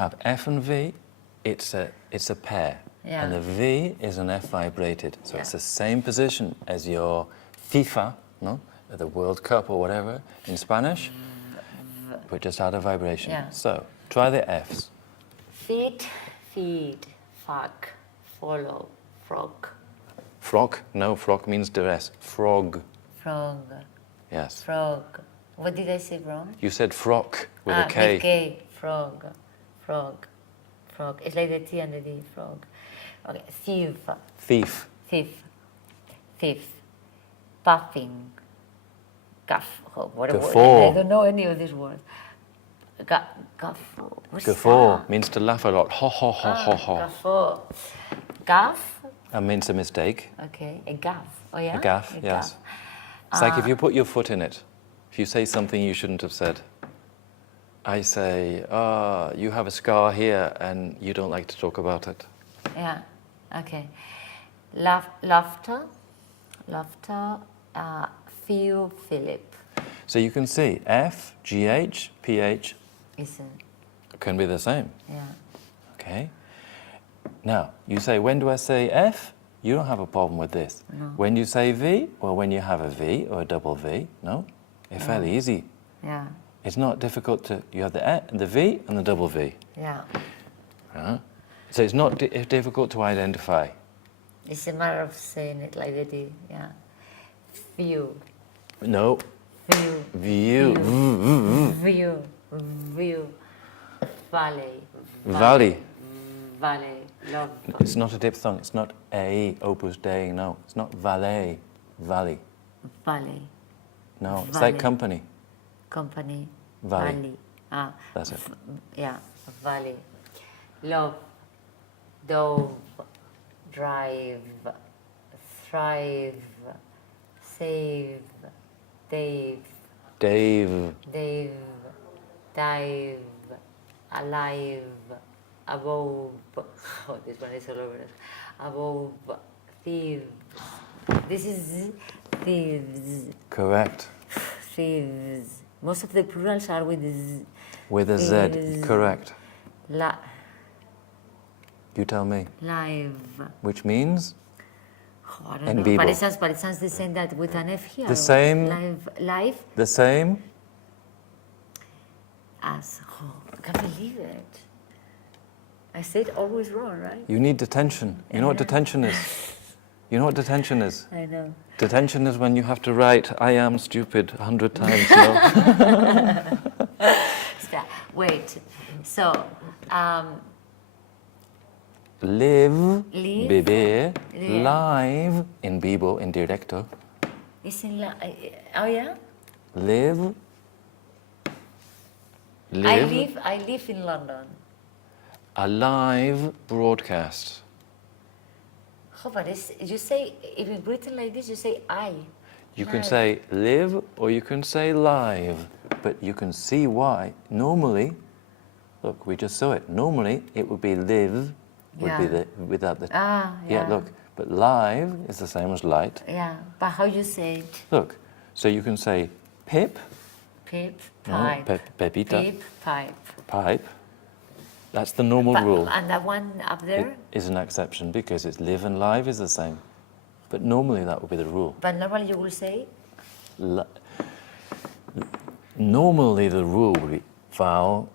have F and V, it's a pair. Yeah. And the V is an F vibrated. So it's the same position as your FIFA, no? The World Cup or whatever in Spanish, but just out of vibration. Yeah. So try the Fs. Feed, feed, fuck, follow, frog. Frog? No, frog means duress. Frog. Frog. Yes. Frog. What did I say wrong? You said frock with a K. With K. Frog. Frog. Frog. It's like the T and the D. Frog. Okay. Thief. Thief. Thief. Thief. Puffing. Guff. Oh, what a word. Guffaw. I don't know any of these words. Guffaw. What's Guffaw that? means to laugh a lot. Ho, ho, ho, ho, ho. Guffaw. Guff. That means a mistake. Okay. A gaff. Oh yeah. A gaff, yes. It's like if you put your foot in it. If you say something you shouldn't have said. I say, you have a scar here and you don't like to talk about it. Yeah. Okay. Laughter. Laughter. Feel, Philip. So you can see F, GH, PH can be the same. Yeah. Okay. Now, you say, when do I say F? You don't have a problem with this. No. When you say V, or when you have a V or a double V, no? It's fairly easy. Yeah. It's not difficult to, you have the V and the double V. Yeah. So it's not difficult to identify. It's a matter of saying it like they did. Yeah. View. No. View. View. View. View. Valley. Valley. Valley. Love. It's not a diphthong. It's not A, opus Dei. No, it's not valet. Valley. Valley. No, it's Valley. like company. Company. Valley. Ah. That's it. Yeah. Valley. Love. Dove. Drive. Thrive. Save. Dave. Dave. Dave. Dive. Alive. Above. Oh, this one is all over us. Above. Thieves. This is thieves. Correct. Thieves. Most of the plurals are with Z. With a Z. Thieves. Correct. La. You tell me. Live. Which means? Oh, I don't En know. vivo. But it sounds the same that with an F here. The same. Live. The same. As. Oh, I can't believe it. I said always wrong, right? You need detention. You know what detention is? You know what detention is? I know. Detention is when you have to write, I am stupid 100 times. No? Wait. So, Live, Live. beber, Yeah. live, in vivo, in directo. it's in oh yeah? Live. I live in London. A live broadcast. Oh, but you say, if in Britain like this, you say I. You can say live or you can say live, but you can see why. Normally, look, we just saw it. Normally, it would be live, would be the without the. Yeah. Look, but live is the same as light. Yeah, but how you say it? Look, so you can say pip. Pip, No, pipe. pepita. Pip, pipe. Pipe. That's the normal rule. And that one up there? It is an exception because it's live and live is the same. But normally that would be the rule. But normally you will say? Normally the rule would be vowel,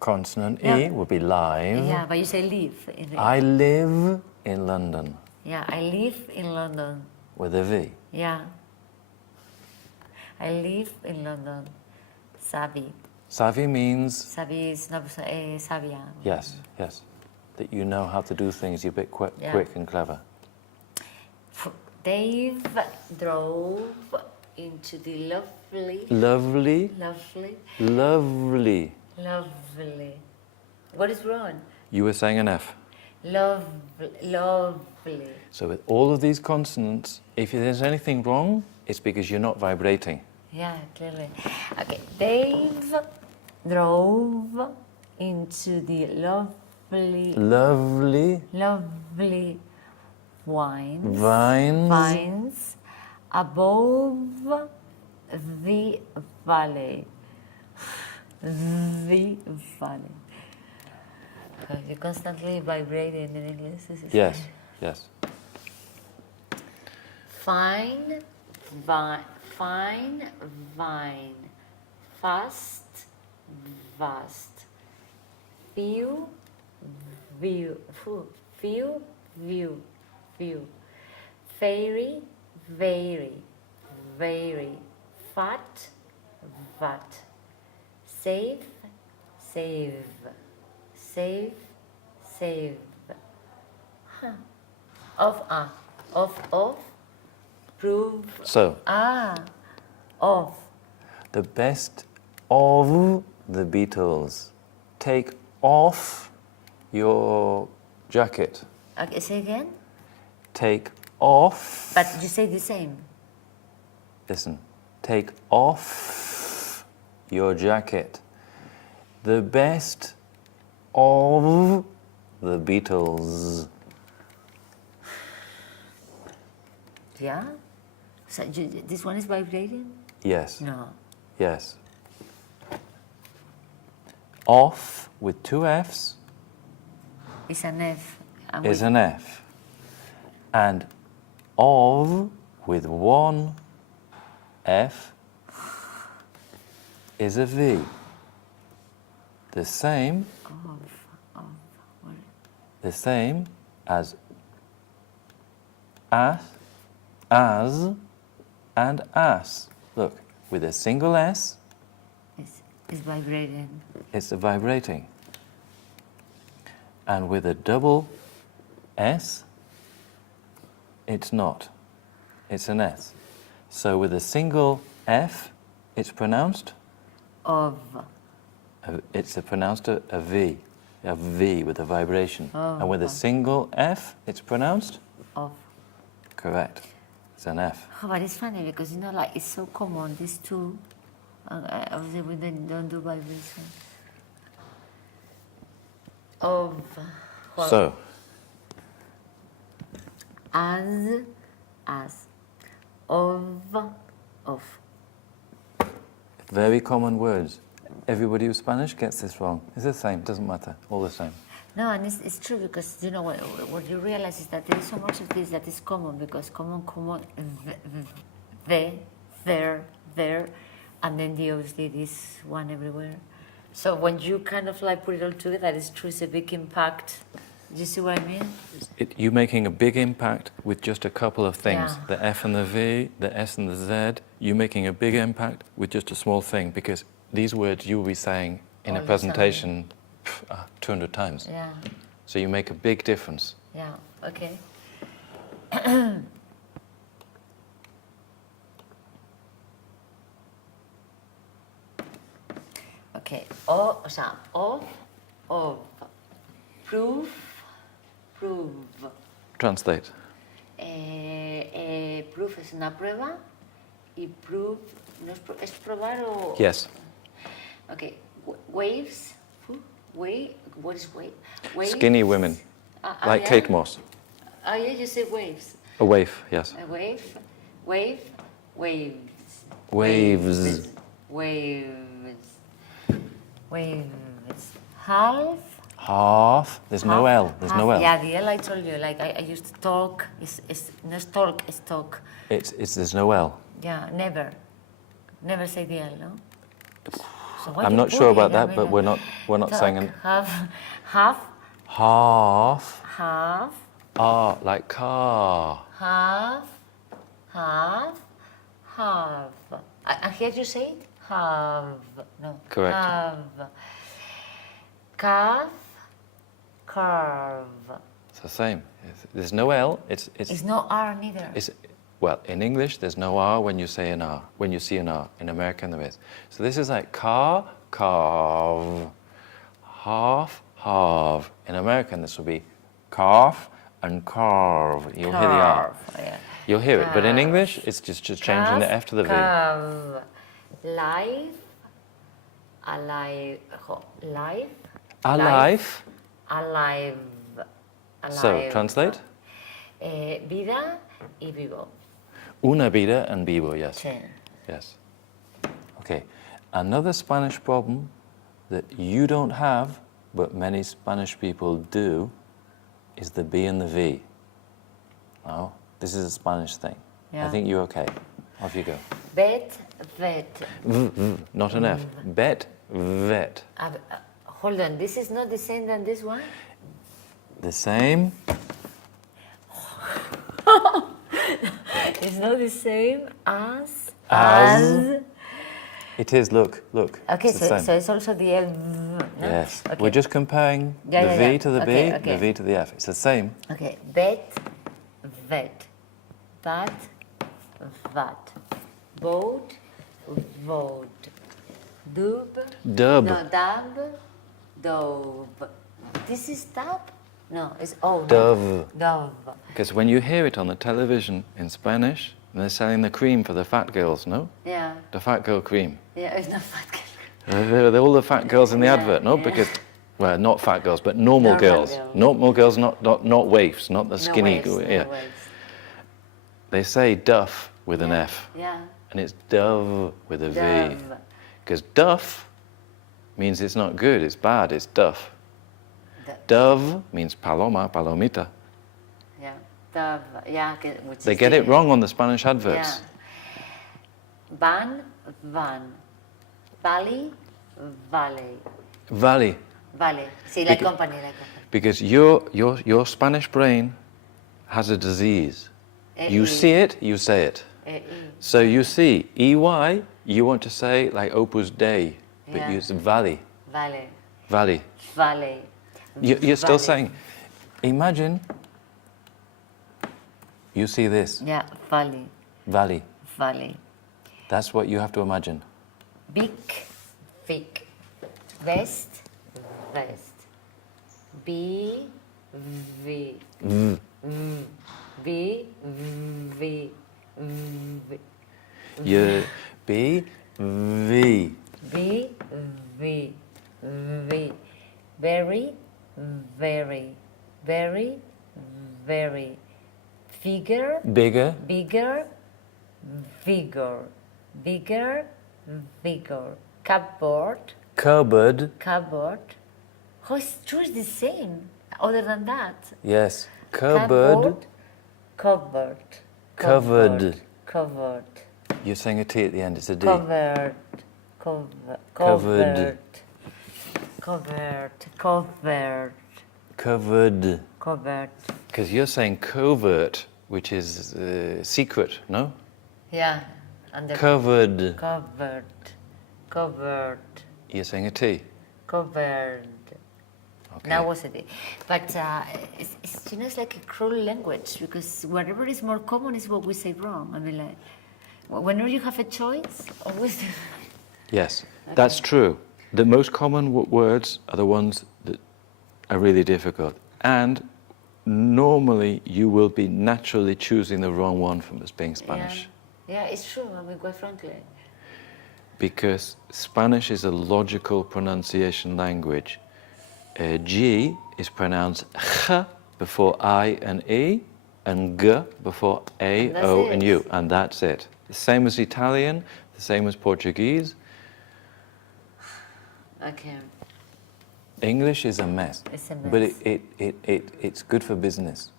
consonant, E would be live. Yeah, but you say live. I live in London. Yeah, I live in London. With a V. Yeah. I live in London. Savvy. Savvy means? Savvy is not savia. Yes, yes. That you know how to do things, you're a bit quick and clever. Dave drove into the lovely. Lovely. Lovely. Lovely. Lovely. What is wrong? You were saying an F. Lovely. So with all of these consonants, if there's anything wrong, it's because you're not vibrating. Yeah, clearly. Okay, Dave drove into the lovely vines above the valley. The valley. Okay, you're constantly vibrating in English. This is Yes, yes. Fine, fine, vine. Fast, vast. Few, view, few, view, view. Fairy, very, very. Fat, vat. Safe, save, save, save. Huh. Of, prove. So, Of. the best of the Beatles. Take off your jacket. Okay, say again. Take off. But you say the same. Listen. Take off your jacket. The best of the Beatles. Yeah? So this one is vibrating? Yes. No. Yes. Off with two F's It's an F. And is an F. And of with one F is a V. The same the same as, and as. Look, with a single S, It's vibrating. it's a vibrating. And with a double S, it's not. It's an S. So with a single F, it's pronounced? Of. It's pronounced a V with a vibration. And with a single F, it's pronounced? Of. Correct. It's an F. Oh, but it's funny because, you know, like, it's so common, these two. Obviously, we don't do vibration. Of. What? So, As. Of. very common words. Everybody who's Spanish gets this wrong. It's the same, doesn't matter, all the same. No, and it's true because, you know, what you realize is that there is so much of this that is common because common, there, and then obviously this one everywhere. So when you kind of like put it all together, it's true, it's a big impact. Do you see what I mean? You're making a big impact with just a couple of things. Yeah. The F and the V, the S and the Z. You're making a big impact with just a small thing because these words you will be saying in All a the presentation 200 times. Yeah, So you make a big difference. yeah, okay. Okay, o sea, of, prove. Translate. Proof es una prueba y prove no es probar o. Yes. Okay, waves. What is wave? Waves. Skinny women, like yeah? Kate Moss. Oh yeah, you say waves. A wave, yes. A waves. Waves. Half. There's no L. There's no L. Yeah, the L I told you. Like I used to talk. It's not talk. It's talk. There's no L. Yeah, never say the L, no. So why I'm you not put sure it? about I that, mean, but we're not talk, saying half. half. Like car. Half. And here you say it? Have. No. Correct. Have. Calf. Curve. It's the same. There's no L. It's no R neither. Well, in English, there's no R when you say an R. When you see an R. In American, there is. So this is like car, carve, half. In American, this will be calf and carve. You'll hear the R. Yeah. You'll hear it. But in English, it's just changing the F to the V. Calf. Life. Alive. Life. Alive. Alive. So, translate. Vida y vivo. Una vida and vivo, yes. Sí. Yes. Okay. Another Spanish problem that you don't have but many Spanish people do, is the B and the V. Oh, this is a Spanish thing. I Yeah. think you're okay. Off you go. Bet, vet. Not an F. Bet, vet. Hold on, this is not the same than this one? The same. It's not the same as... As. It is, look. Okay, It's the so same. it's also the L. No? Yes. Okay. We're just comparing Yeah, the yeah, V yeah. to the B, Okay, okay. the V to the F. It's the same. Okay, bet, vet. Bat, vat. Boat, vote. Dub. Dub. No, dub, dove. This is dub? No, it's oh. Dove. No. Dove. Because when you hear it on the television in Spanish, they're selling the cream for the fat girls, no? Yeah, The fat girl cream. yeah, it's not fat girl. They're all the fat girls in the Yeah, advert, no? yeah. Because, well, not fat girls, but normal Normal girls. girls. Normal girls, not waifs, not the skinny. No waves, yeah. no waves. They say duff with an F, Yeah, and it's dove with a V. dove. Because duff means it's not good, it's bad, it's duff. The- Dove means paloma, palomita. Yeah, dove. Yeah, which They is get the- it wrong on the Spanish adverts. Yeah. Van, van. Valley, valley. Valley, Valley. Sí, like Because- company, like company. because your Spanish brain has a disease. You see it, you say it. So you see EY, you want to say like Opus Dei, but Yeah. you use valley, Valley, valley. valley. You're still Valley. saying, imagine you see this, Yeah, valley, valley. valley. That's what you have to imagine. Big, big. Vest, vest. B, V. V, V, V, V. You B, V. V, V, V. Very, very, very, very. Figure, Bigger, bigger, vigor. Bigger, vigor. Cupboard, cupboard. cupboard. Oh, it's true, it's the same. Other than that. Yes, cupboard. Cupboard. Covered. Covered. You're saying a T at the end, it's a D. Covered. Covered. Covered. Covered. Covered. Covered. Because you're saying covert, which is secret, no? Yeah. And the Covered. covered. Covered. You're saying a T. Covered. Okay. Now was it? But it's, you know, it's like a cruel language because whatever is more common is what we say wrong. I mean, like, whenever you have a choice, always. Yes, that's true. The most common words are the ones that are really difficult. And normally you will be naturally choosing the wrong one from us being Spanish. Yeah, it's true. I mean, quite frankly. Because Spanish is a logical pronunciation language. G is pronounced Ch before I and E, and G before A, And that's O, it. and U, and that's it. The same as Italian, the same as Portuguese. Okay. English is a mess. It's a mess. But it's good for business.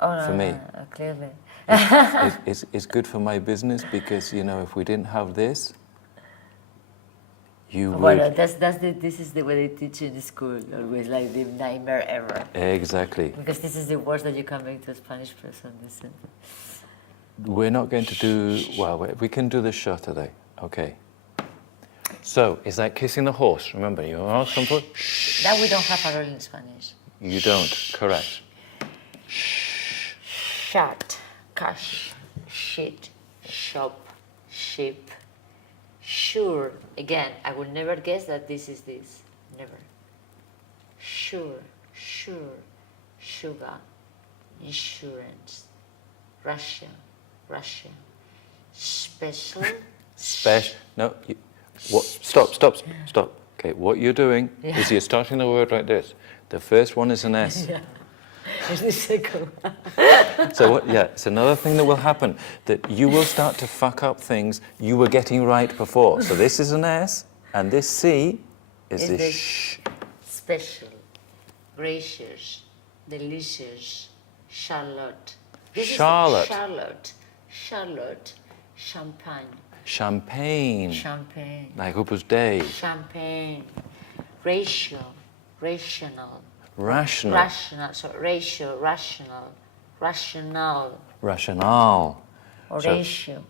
Oh, no, For me. no, clearly. It's good for my business because, you know, if we didn't have this, you would... Well, this is the way they teach in the school, always like the nightmare ever. Exactly. Because this is the worst that you can make to a Spanish person, listen. We're not going to do... Well, we can do the show today. Okay. So, it's like kissing the horse. Remember, you ask something... That we don't have at all in Spanish. You don't. Correct. Shut, cash, shit, shop, ship, sure. Again, I would never guess that this is this. Never. Sure, sugar, insurance, Russia, special, Special... No. Stop. Okay, what you're doing is you're starting the word like this. The first one is an S. Yeah. It's the second one. So what, yeah, it's another thing that will happen, that you will start to fuck up things you were getting right before. So this is an S, and this C is Is this this sh. special, gracious, delicious, Charlotte. This Charlotte. is Charlotte. Charlotte. Champagne. Champagne. Champagne. Like Opus Dei. Champagne. Ratio. Rational. Rational. Rational. So ratio. Rational. Rational. Rational. Or So- ratio.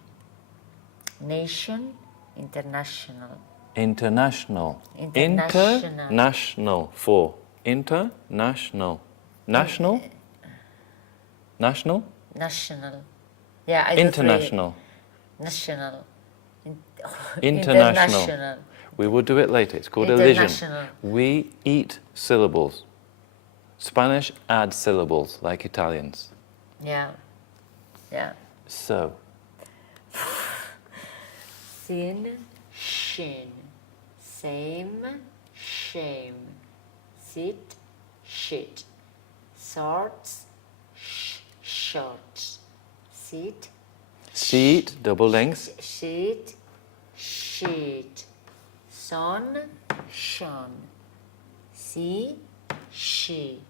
Nation. International. International. International. International. For. International. National? National? National. Yeah, I do International. three. National. International. International. We will do it later. It's called elision. International. We eat syllables. Spanish adds syllables, like Italians. Yeah. Yeah. So, Sin, shin. Same, shame. Sit, shit. Sorts, shorts. Sit, seat, double lengths. sheet, sheet. Son, shone. See, she.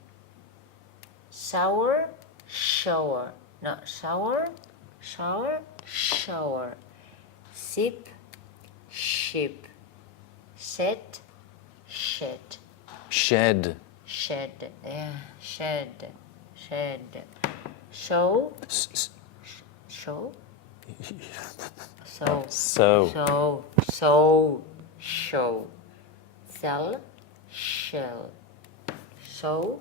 Shower, shower. No, shower, shower, shower. Sip, ship. Set, shed. Shed. Shed, yeah, shed, shed. Show, show. So, So. show. Sell, shell. So,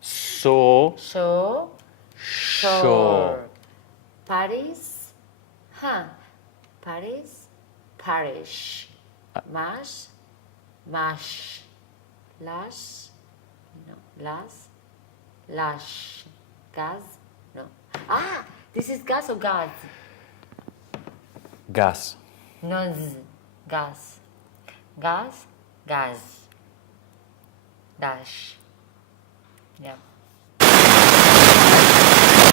Saw. shore. Shore. Paris, Paris, parish. Mash, mash. Lash, no. Lash. Gas, no. Ah, this is gas or gas? Gas. No, z. Gas. Gas, gas. Dash. Yeah.